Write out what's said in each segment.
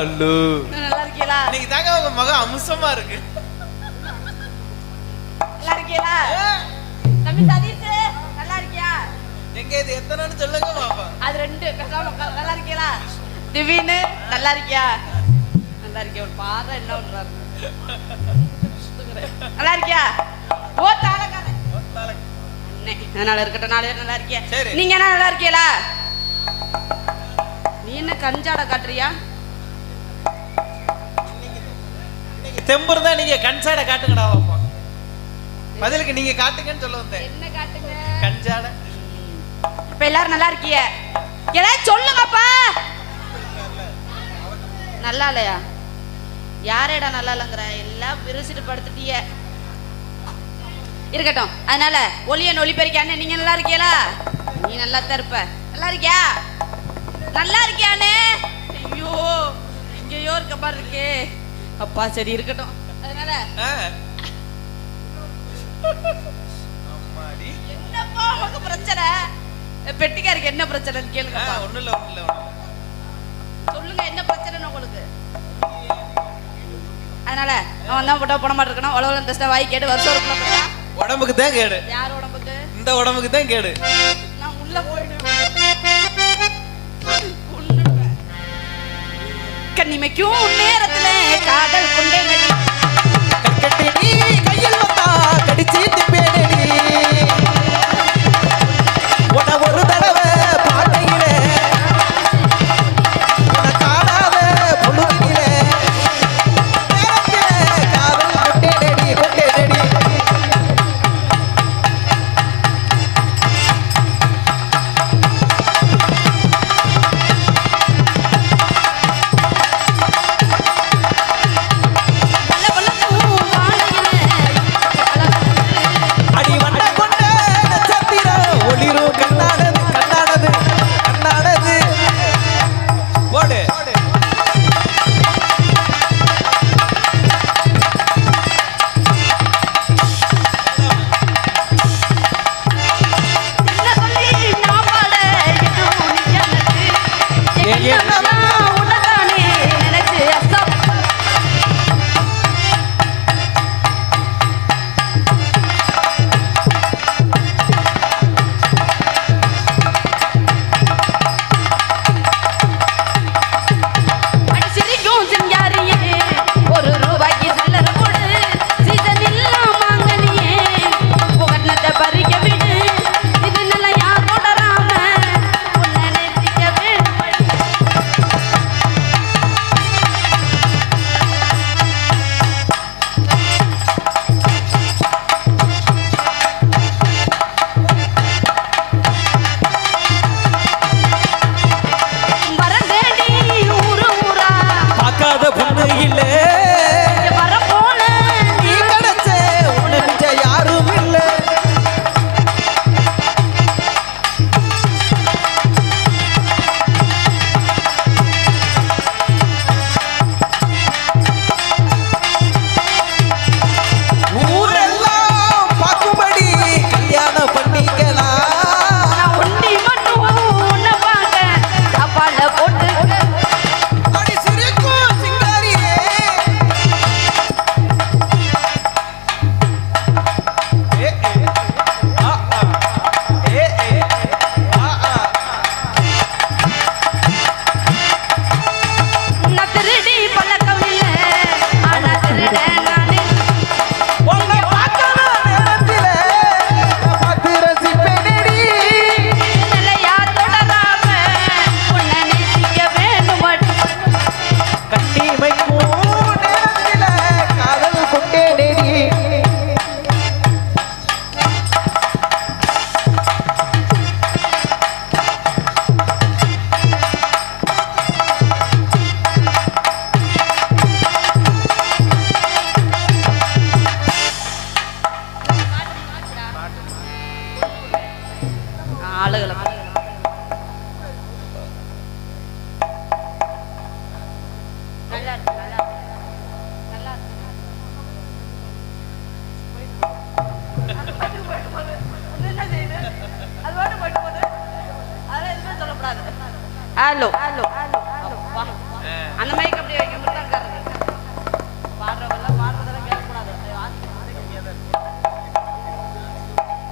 Hello. நல்லா இருக்கீங்களா இன்னைக்கு தாங்க உங்க மகன் அம்சமா இருக்கு. நல்லா இருக்கீங்களா தம்பி சதீஷ் நல்லா இருக்கியா எங்க இது எத்தனைன்னு சொல்லுங்க பாப்பா. அது ரெண்டு. பேசாம. நல்லா இருக்கீங்களா திடீர்னு நல்லா இருக்கியா நல்லா இருக்கியா ஒரு பாரு என்ன பண்றாரு? நல்லா இருக்கியா ஓ தாளக்காரன். அதனால இருக்கட்டும் நாலு பேர் நல்லா இருக்கியா சரி. நீங்க என்ன நல்லா இருக்கீங்களா நீ என்ன கஞ்சாட காட்டுறியா? தெம்பு இருந்தா நீங்க கன்சாட காட்டுங்கடா பாப்பா பதிலுக்கு நீங்க காட்டுங்கன்னு சொல்ல வந்தேன். என்ன காட்டுங்க? கஞ்சாட இப்ப எல்லாரும் நல்லா இருக்கிய ஏதாவது சொல்லுங்கப்பா. நல்லா இல்லையா? யாரேடா நல்லா இல்லைங்கிற? எல்லாம் விரிச்சிட்டு படுத்துட்டிய இருக்கட்டும். அதனால ஒளியன் ஒளிப்பெருக்கி அண்ணன் நீங்க நல்லா இருக்கீங்களா? நீ நல்லா தான் இருப்ப. நல்லா இருக்கியா? நல்லா இருக்கியானே ஐயோ எங்கேயோ இருக்க மாதிரி இருக்கே. அப்பா சரி இருக்கட்டும். அதனால என்னப்பா உனக்கு பிரச்சனை? பெட்டிக்காருக்கு என்ன பிரச்சனைன்னு கேளுங்க ஒண்ணும் இல்ல ஒண்ணும் இல்ல. சொல்லுங்க என்ன பிரச்சனைன்னு உங்களுக்கு. அதனால அவன் தான் போட்டா போட மாட்டிருக்கணும். உழவலம் டெஸ்ட்டா வாய் கேட்டு வருஷம் உடம்புக்கு தான் கேடு. யார் உடம்புக்கு? இந்த உடம்புக்கு தான் கேடு. கண்ணிமைக்கும் நேரத்துல காதல் கொண்டே கட்டி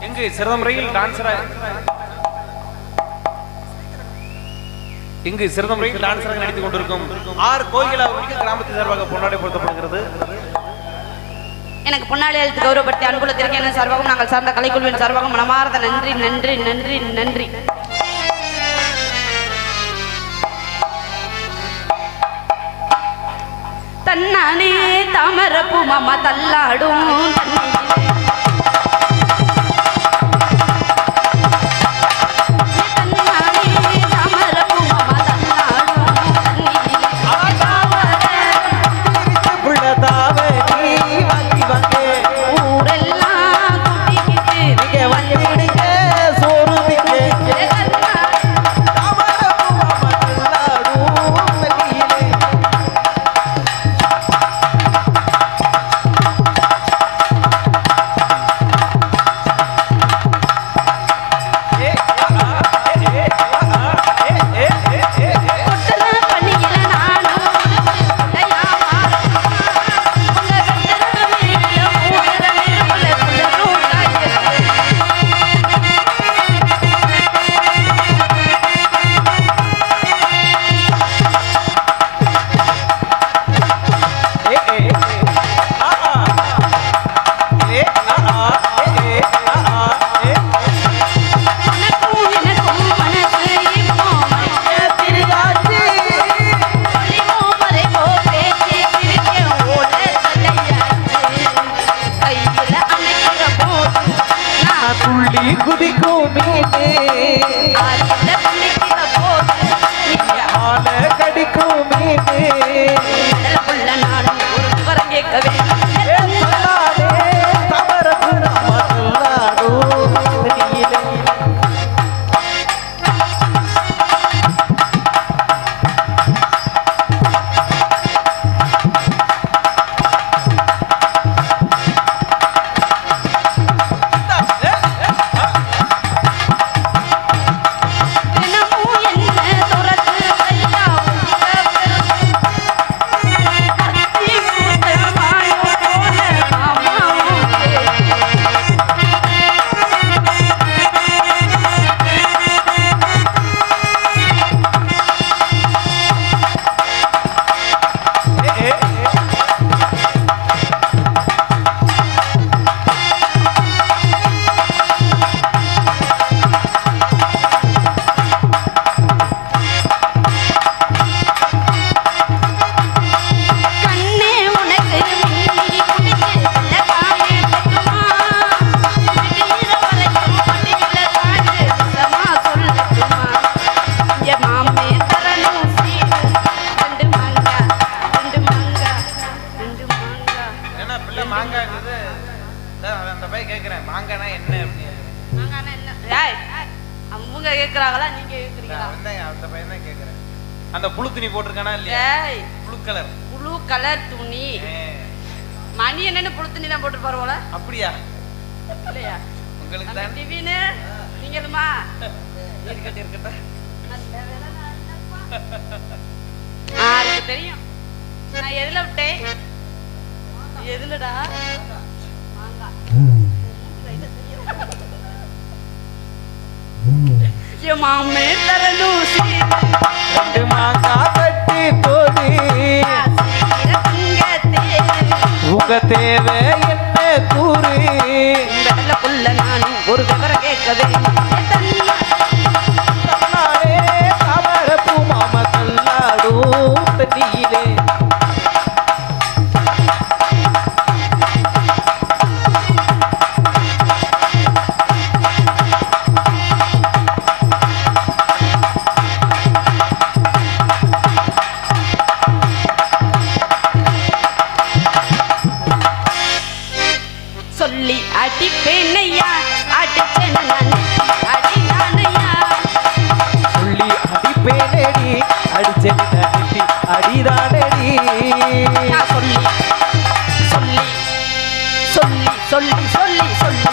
இங்கு சிறந்த முறையில் டான்சரா இங்கு சிறந்த முறையில் டான்சராக நடித்துக் கொண்டிருக்கும் ஆர் கோகிலா அவர்களுக்கு கிராமத்து சார்பாக பொன்னாடை பொருத்தப்படுகிறது. எனக்கு பொன்னாளி எழுத்து கௌரவப்படுத்தி அன்புள்ள திருக்கேன சார்பாகவும் நாங்கள் சார்ந்த கலைக்குழுவின் சார்பாகவும் மனமார்ந்த நன்றி நன்றி நன்றி நன்றி. தன்னாலே தாமரப்பு மாமா தள்ளாடும் தன்னிலே. மாங்காங்குது இதான் அந்த பையன் கேட்கிறேன். மாங்கானா என்ன மாங்கானா என்ன? அவங்க கேக்குறாங்களா நீங்க கேக்குறீங்களா அந்த பையன் தான் அந்த புழு துணி போட்டிருக்கானா இல்லையா? புழு கலர். ப்ளூ கலர் துணி. மணி என்னன்னு புழு துணி தான் போட்டு போல? அப்படியா? இல்லையா? உங்களுக்கு தான். டிவின்னு. நீங்களுமா இருக்கட்டும் இருக்கட்டும். தெரியும். நான் எதுல விட்டேன்? எதுலடா? மாமே தரணும் சீர். ரெண்டு மாங்கா திங்க தேரு. உங்க தேவை என்ன கூறு. இந்த வெள்ளப்புள்ள நானும் ஒரு விவரம் கேட்கவே சொல்லி அடிப்பேனையா? அடிச்சன நான்? அடி நானையா சொல்லி அடிப்பேனடி அடிச்சன அடிதானடி? சொல்லி சொல்லி சொல்லி சொல்லி சொல்லி சொல்லி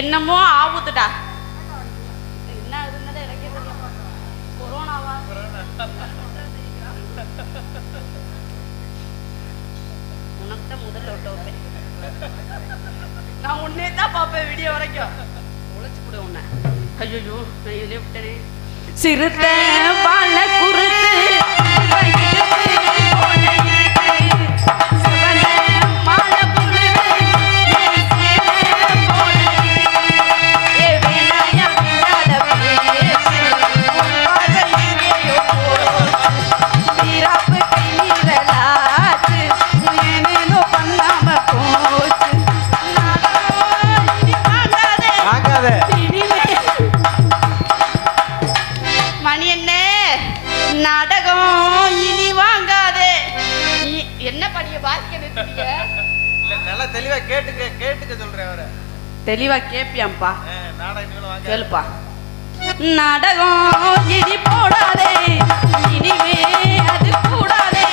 என்னமோ ஆகுதுடா என்ன ஆகுதுன்னு எனக்கே தெரியல கொரோனாவா உனக்கு முதல்ல விட்ட நான் உன்னே தான் பார்ப்பேன் வீடியோ வரைக்கும். உழைச்சு கூட உன்னை. ஐயோ நான் இதுலயே விட்டனே. சிறுத்தை தெளிவா கேப்பியாம்பா ஆ, நாடகம் இனிமேல் வாங்க. கேளுப்பா. நாடகம் இனி போடாதே இனிமே அது கூடாதே.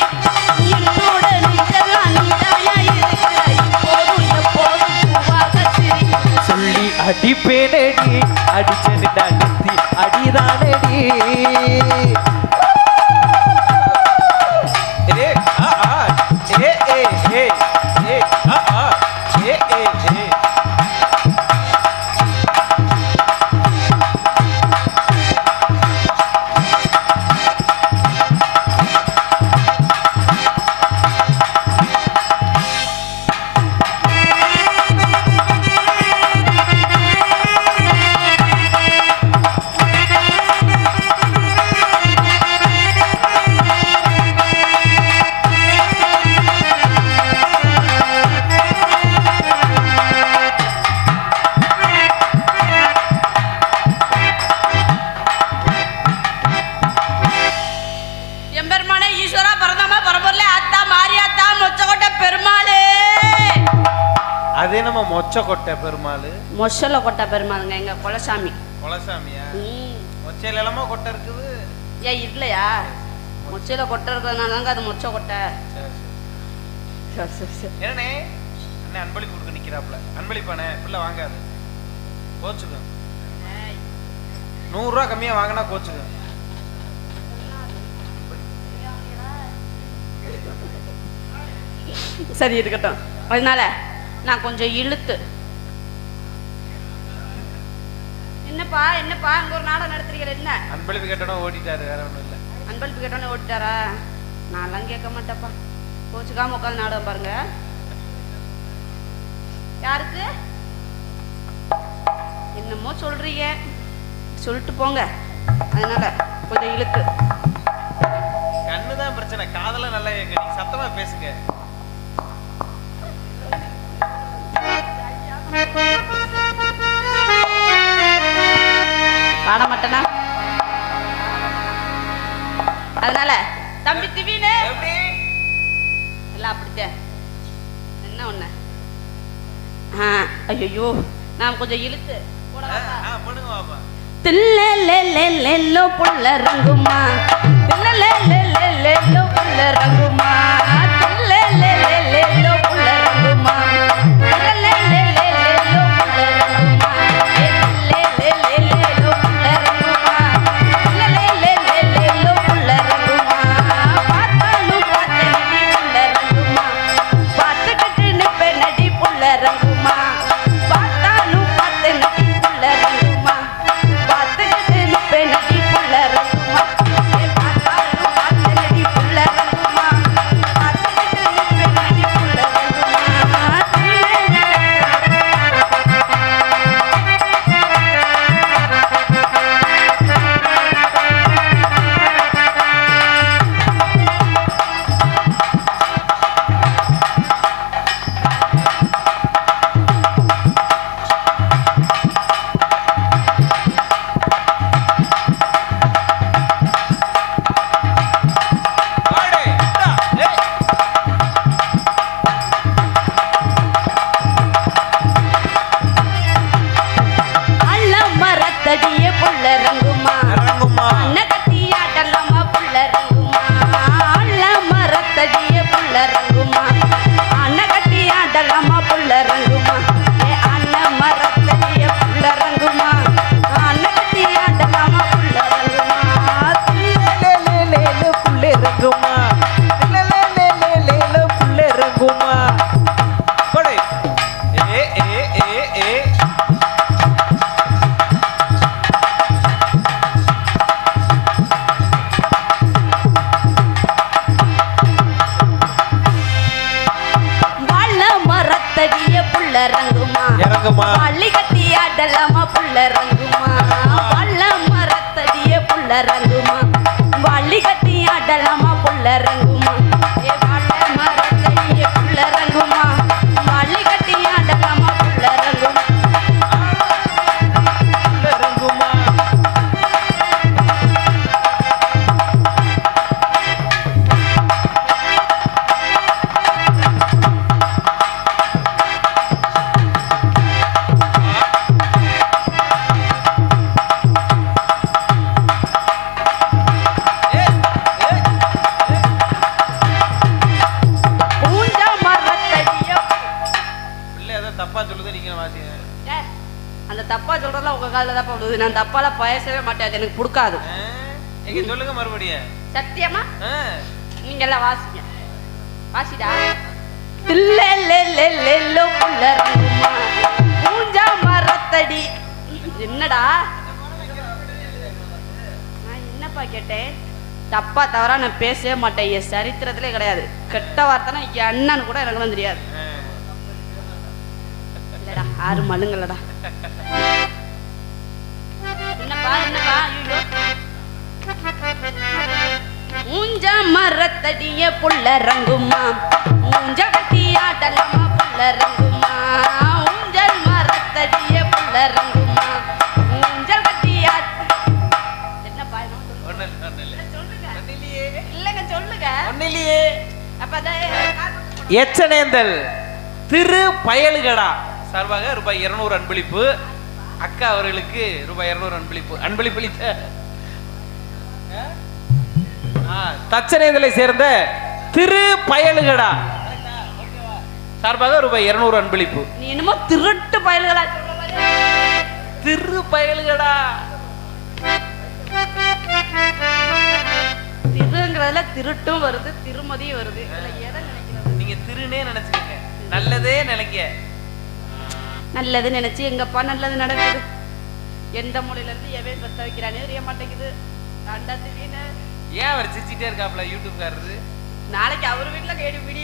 என்னோட நெஞ்செல்லாம் நீதாயா இருக்கிற இப்போதும் எப்போதும் பூவாக சிரி. சொல்லி அடிப்பேனடி அடிச்சடி அடித்தி அடிதானடி கொட்டை பெருமாள். மொச்சல கொட்டை பெருமாளுங்க எங்க குலசாமி. குலசாமியா? ம். மொச்சையில எல்லாமா கொட்டை இருக்குது. ஏன் இல்லையா? மொச்சையில கொட்டை இருக்கிறதுனால தாங்க அது மொச்ச கொட்டை. சரி சரி சரி. என்னண்ணே? அண்ணே அன்பளிப்பு கொடுக்க நிக்கிறாப்ல அன்பளிப்பானே பிள்ளை வாங்காது. கோச்சுக்கு. நூறுரூவா கம்மியா வாங்கினா கோச்சுக்கு. சரி இருக்கட்டும். அதனால நான் கொஞ்சம் இழுத்து என்னப்பா என்னப்பா அங்க ஒரு நாடகம் நடத்துறீங்க என்ன? அன்பளிப்பு கேட்டோட ஓடிட்டாரு வேற ஒண்ணும் இல்ல. அன்பளிப்பு கேட்டோன்னே ஓடிட்டாரா? நான்லாம் கேட்க மாட்டேப்பா கோச்சுக்காம உட்காந்து நாடகம் பாருங்க. யாருக்கு? என்னமோ சொல்றீங்க. சொல்லிட்டு போங்க. அதனால கொஞ்சம் இழுத்து கண்ணு தான் பிரச்சனை காதெல்லாம் நல்லா கேட்க நீங்க சத்தமா பேசுங்க. ஐயோ நான் கொஞ்சம் இழுத்து. தில்லெல்லெல்லெல்லோ புள்ள ரங்குமா தில்லெல்லெல்லெல்லோ புள்ள ரங்குமா லேலேலேலேலே தப்பாலாம் பேசவே மாட்டேன் அது எனக்கு பிடிக்காது. எங்க சொல்லுங்க மறுபடியும் சத்தியமா? நீங்க எல்லாம் வாசிங்க. வாசிடா. பூஞ்ச மரத்தடி. என்னடா? நான் என்னப்பா கேட்டேன்? தப்பா தவறா நான் பேசவே மாட்டேன். என் சரித்திரத்திலே கிடையாது. கெட்ட வார்த்தைனா என் அண்ணன் கூட எனக்குலாம் தெரியாது. இல்லடா ஆறு மழுங்கலடா மூஞ்ச மரத்தடிய புள்ள ரங்குமா மூஞ்ச கட்டி ஆட்டலாமா புள்ள ரங்குமா ஊஞ்சல் மரத்தடிய புள்ள ரங்குமா ஊஞ்சல் கட்டி ஆட்ட என்னப்பா என்ன இல்ல. சொல்லுங்க. இல்லைங்க சொல்லுங்க ஒண்ணும் இல்லையே. அப்ப அதான் எச்சனேந்தல் திரு பயலுகடா சார்பாக ரூபாய் இருநூறு அன்பளிப்பு அக்கா அவர்களுக்கு ரூபாய் இருநூறு அன்பளிப்பு அன்பளிப்பளித்த ஆ, தச்சனேந்தலை சேர்ந்த திரு பயலுகடா. சார்பாக ரூபாய் இருநூறு அன்பளிப்பு. நீ என்னமோ திருட்டு பயல்களா. திரு பயலுகடா. திருங்கிறதுல திருட்டும் வருது திருமதியும் வருது. நீங்க திருனே நினைச்சுக்கங்க. நல்லதே நினைக்க நல்லது நினைச்சு எங்கப்பா நல்லது நடக்குது. எந்த மூலையில இருந்து எவன் பத்த வைக்கிறானே தெரிய மாட்டேங்குது. தாண்டா திடீர்னு. ஏன் அவர் சிரிச்சிட்டே இருக்காப்ல யூடியூப்காரரு நாளைக்கு அவர் வீட்டுல கேடி பிடி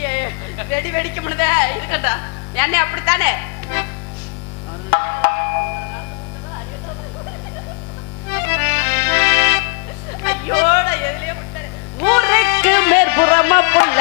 வெடி வெடிக்க முடியுதே இருக்கட்டா ஏன்னே அப்படித்தானே? ஐயோட எதுலயே ஊருக்கு மேற்புறமா புள்ள